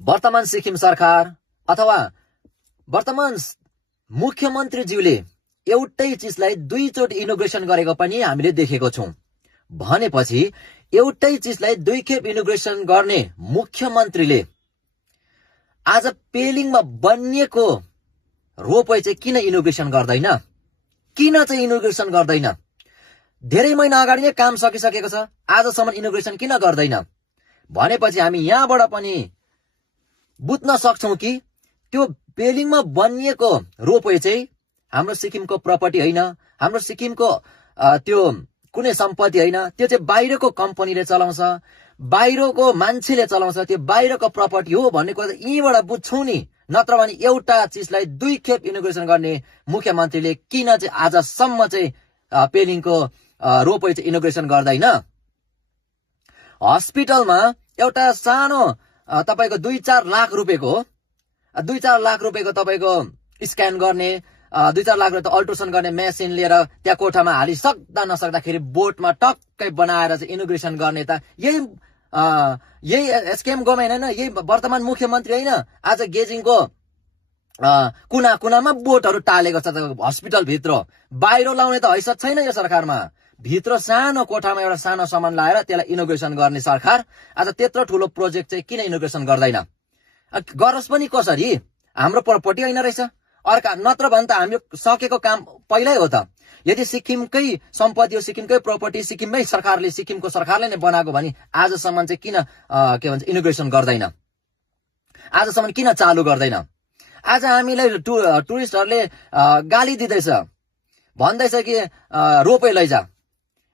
वर्तमान सिक्किम सरकार अथवा वर्तमान मुख्यमन्त्रीज्यूले एउटै चिजलाई दुईचोटि इनोग्रेसन गरेको पनि हामीले देखेको छौं। भनेपछि एउटै चिजलाई दुई खेप इनोग्रेसन गर्ने मुख्यमन्त्रीले आज पेलिङमा बनिएको रोपवे चाहिँ किन इनोग्रेसन गर्दैन? किन चाहिँ इनोग्रेसन गर्दैन? धेरै महिना अगाडि नै काम सकिसकेको छ, आजसम्म इनोग्रेसन किन गर्दैन? भनेपछि हामी यहाँबाट पनि बुझ्न सक्छौं कि त्यो पेलिङमा बनिएको रोपवे चाहिँ हाम्रो सिक्किमको प्रपर्टी होइन, हाम्रो सिक्किमको त्यो कुनै सम्पत्ति होइन, त्यो चाहिँ बाहिरको कम्पनीले चलाउँछ, बाहिरको मान्छेले चलाउँछ, त्यो बाहिरको प्रपर्टी हो भन्ने कुरा यहीँबाट बुझ्छौं नि। नत्र भने एउटा चिजलाई दुई खेप इनोग्रेसन गर्ने मुख्यमन्त्रीले किन चाहिँ आजसम्म चाहिँ पेलिङको रोपवे चाहिँ इनोग्रेसन गर्दैन? हस्पिटलमा एउटा सानो तपाईको 2-4 लाख रुपियाँको 2-4 लाख रुपियाँको तपाईको स्क्यान गर्ने 2-4 लाख रुपियाँ अल्ट्रासाउन्ड गर्ने मेसिन लिएर त्यहाँ कोठामा हालिसक्दा नसक्दाखेरि बोटमा टक्कै बनाएर चाहिँ इनोग्रेसन गर्ने त यही एसकेएम गभर्नमेन्ट होइन, यही वर्तमान मुख्यमन्त्री होइन। आज गेजिङको कुना कुनामा बोटहरू टालेको छ हस्पिटल भित्र, बाहिर लाउने त हैसियत छैन यो सरकारमा। भित्र सानो कोठामा एउटा सानो सामान लाएर त्यसलाई इनोग्रेसन गर्ने सरकार आज त्यत्रो ठुलो प्रोजेक्ट चाहिँ किन इनोग्रेसन गर्दैन? गरोस् पनि कसरी? हाम्रो प्रपर्टी होइन रहेछ अर्का, नत्र भने त हामी सकेको काम पहिल्यै हो त। यदि सिक्किमकै सम्पत्ति हो, सिक्किमकै प्रपर्टी सिक्किममै सिक्किमको सरकारले नै बनाएको भने आजसम्म चाहिँ किन के भन्छ इनोग्रेसन गर्दैन? आजसम्म किन चालु गर्दैन? आज हामीलाई टुरिस्टहरूले गाली दिँदैछ, भन्दैछ कि रोपवे लैजा,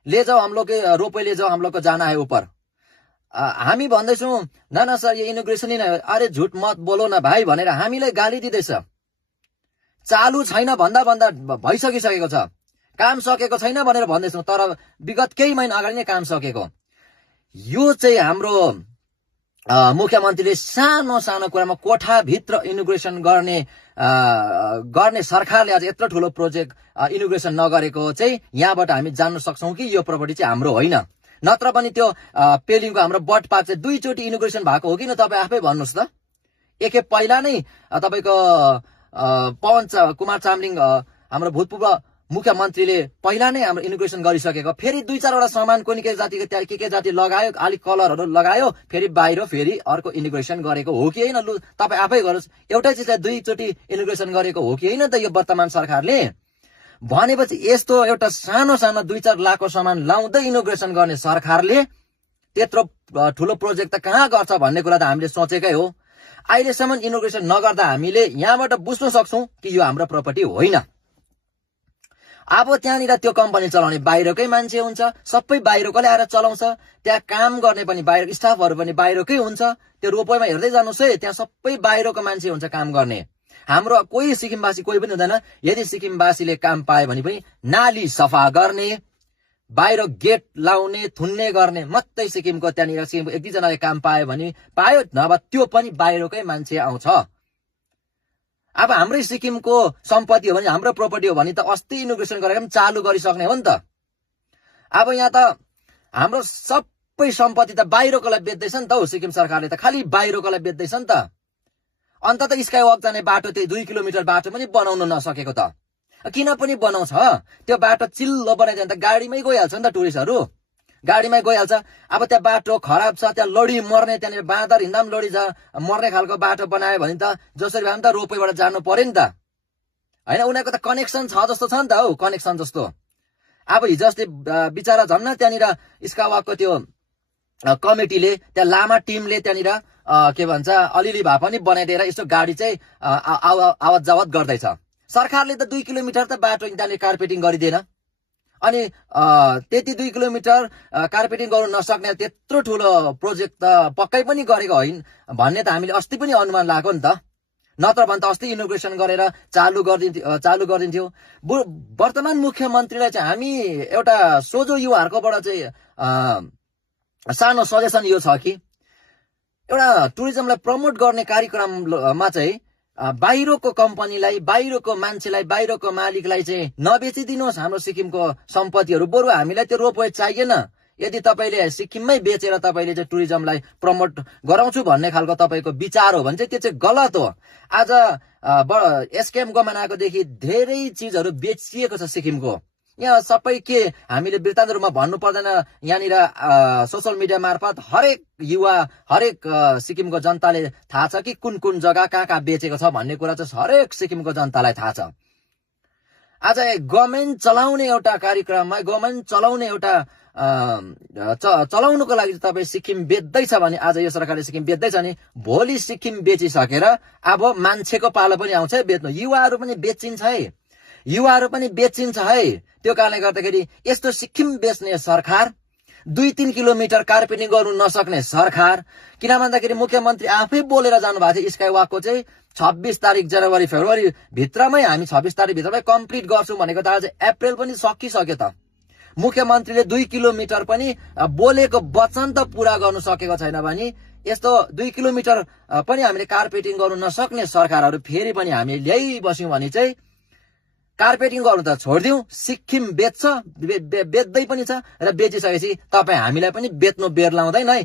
ले जाओ हम लोग के रोपवे ले जाओ, हम लोग को जाना है ऊपर। हामी भन्दैछौँ न सर यो इनोग्रेसन नै, अरे झुट मत बोलो न भाइ भनेर हामीलाई गाली दिँदैछ। चालु छैन भन्दा भइसकिसकेको छ, काम सकेको छैन भनेर भन्दैछौँ, तर विगत केही महिना अगाडि नै काम सकेको। यो चाहिँ हाम्रो मुख्यमन्त्रीले सानो सानो कुरामा कोठाभित्र इनोग्रेसन गर्ने सरकारले आज यत्रो ठुलो प्रोजेक्ट इनोग्रेसन नगरेको चाहिँ यहाँबाट हामी जान्न सक्छौं कि यो प्रपर्टी चाहिँ हाम्रो होइन। नत्र पनि त्यो पेलिङको हाम्रो बट पार्क चाहिँ दुईचोटि इनोग्रेसन भएको हो कि न? तपाईँ आफै भन्नुहोस् त। एकखेप पहिला नै तपाईँको पवन कुमार चामलिङ हाम्रो भूतपूर्व मुख्यमन्त्रीले पहिला नै हाम्रो इनोग्रेसन गरिसकेको, फेरि 2-4 वटा सामान कुनै के जाति लगायो, अलिक कलरहरू लगायो, फेरि बाहिर फेरि अर्को इनोग्रेसन गरेको हो कि होइन? लु तपाईँ आफै गर्नुहोस्, एउटै चिजलाई दुईचोटि इनोग्रेसन गरेको हो कि होइन त यो वर्तमान सरकारले? भनेपछि यस्तो एउटा सानो सानो 2-4 लाखको सामान लाउँदै इनोग्रेसन गर्ने सरकारले त्यत्रो ठुलो प्रोजेक्ट त कहाँ गर्छ भन्ने कुरा त हामीले सोचेकै हो। अहिलेसम्म इनोग्रेसन नगर्दा हामीले यहाँबाट बुझ्न सक्छौं कि यो हाम्रो प्रपर्टी होइन। अब त्यहाँनिर त्यो कम्पनी चलाउने बाहिरकै मान्छे हुन्छ, सबै बाहिरकोले आएर चलाउँछ, त्यहाँ काम गर्ने पनि बाहिर, स्टाफहरू पनि बाहिरकै हुन्छ। त्यो रोपवेमा हेर्दै जानुहोस् है, त्यहाँ सबै बाहिरको मान्छे हुन्छ काम गर्ने। हाम्रो कोही सिक्किमवासी कोही पनि हुँदैन। यदि सिक्किमवासीले काम पायो भने पनि नाली सफा गर्ने, बाहिर गेट लाउने, थुन्ने गर्ने मात्रै सिक्किमको त्यहाँनिर सिक्किमको 1-2 जनाले काम पायो भने पायो, नभए त्यो पनि बाहिरकै मान्छे आउँछ। अब हाम्रै सिक्किमको सम्पत्ति हो भने, हाम्रो प्रपर्टी हो भने त अस्ति इनोग्रेसन गरेर पनि चालु गरिसक्ने हो नि त। अब यहाँ त हाम्रो सबै सम्पत्ति त बाहिरकोलाई बेच्दैछ नि त हौ, सिक्किम सरकारले त खालि बाहिरकोलाई बेच्दैछ नि त। अन्त त स्काई वक जाने बाटो त्यही 2 किलोमिटर बाटो पनि बनाउन नसकेको त किन पनि बनाउँछ? त्यो बाटो चिल्लो बनाइदियो भने त गाडीमै गइहाल्छ नि त, टुरिस्टहरू गाडीमै गइहाल्छ। अब त्यहाँ बाटो खराब छ, त्यहाँ लडी मर्ने, त्यहाँनिर बाँदर हिँड्दा पनि लडी मर्ने खालको बाटो बनायो भने त जसरी भए पनि त रोपवेबाट जानु पर्यो नि त, होइन? उनीहरूको त कनेक्सन छ जस्तो छ नि त हौ, कनेक्सन जस्तो। अब हिजो अस्ति बिचरा झन्न त्यहाँनिर स्कावाकको त्यो कमिटीले, त्यहाँ लामा टिमले त्यहाँनिर के भन्छ अलिअलि भए पनि बनाइदिएर यसो गाडी चाहिँ आवत जावत गर्दैछ। सरकारले त 2 किलोमिटर त बाटो त्यहाँनिर कार्पेटिङ गरिदिएन। अनि त्यति 2 किलोमिटर कार्पेटिङ गर्नु नसक्ने त्यत्रो ठुलो प्रोजेक्ट त पक्कै पनि गरेको होइन भन्ने त हामीले अस्ति पनि अनुमान लाग्यो नि त। नत्र भने त अस्ति इनोग्रेसन गरेर चालु गरिदिन्थ्यो। वर्तमान मुख्यमन्त्रीलाई चाहिँ हामी एउटा सोझो युवाहरूकोबाट चाहिँ सानो सजेसन यो छ कि एउटा टुरिज्मलाई प्रमोट गर्ने कार्यक्रममा चाहिँ बाहिरको कम्पनीलाई, बाहिरको मान्छेलाई, बाहिरको मालिकलाई चाहिँ नबेचिदिनुहोस् हाम्रो सिक्किमको सम्पत्तिहरू। बरु हामीलाई त्यो रोपवे चाहिएन, यदि तपाईँले सिक्किममै बेचेर तपाईँले चाहिँ टुरिज्मलाई प्रमोट गराउँछु भन्ने खालको तपाईँको विचार हो भने चाहिँ त्यो चाहिँ गलत हो। आज एसकेएम गभर्मेन्ट धेरै चिजहरू बेचिएको छ सिक्किमको। यहाँ सबै के हामीले वृत्तान्त रूपमा भन्नु पर्दैन, यहाँनिर सोशल मिडिया मार्फत हरेक युवा हरेक सिक्किमको जनताले थाहा छ कि कुन कुन जग्गा कहाँ बेचेको छ भन्ने कुरा चाहिँ हरेक सिक्किमको जनतालाई थाहा छ। आज गभर्मेन्ट चलाउने एउटा कार्यक्रममा गभर्मेन्ट चलाउने एउटा चलाउनुको लागि तपाईँ सिक्किम बेच्दैछ भने, आज यो सरकारले सिक्किम बेच्दैछ भने भोलि सिक्किम बेचिसकेर अब मान्छेको पालो पनि आउँछ बेच्नु। युवाहरू पनि बेचिन्छ है, युवाहरू पनि बेचिन्छ है। त्यो कारणले गर्दाखेरि यस्तो सिक्किम बेच्ने सरकार, 2-3 किलोमिटर कार्पेटिङ गर्नु नसक्ने सरकार, किन भन्दाखेरि मुख्यमन्त्री आफै बोलेर जानुभएको थियो स्काई वकको चाहिँ 26 तारिक जनवरी फेब्रुअरी भित्रमै हामी 26 तारिक भित्रमै कम्प्लिट गर्छौँ भनेको त आज अप्रिल पनि सकिसक्यो त। मुख्यमन्त्रीले 2 किलोमिटर पनि बोलेको वचन त पुरा गर्नु सकेको छैन भने यस्तो 2 किलोमिटर पनि हामीले कार्पेटिङ गर्नु नसक्ने सरकारहरू फेरि पनि हामीले ल्याइबस्यौँ भने चाहिँ कार्पेटिङ गर्नु त छोडिदिउँ, सिक्किम बेच्छ, बेच्दै पनि छ र बेचिसकेपछि तपाईँ हामीलाई पनि बेच्नु बेर लाउँदैन है।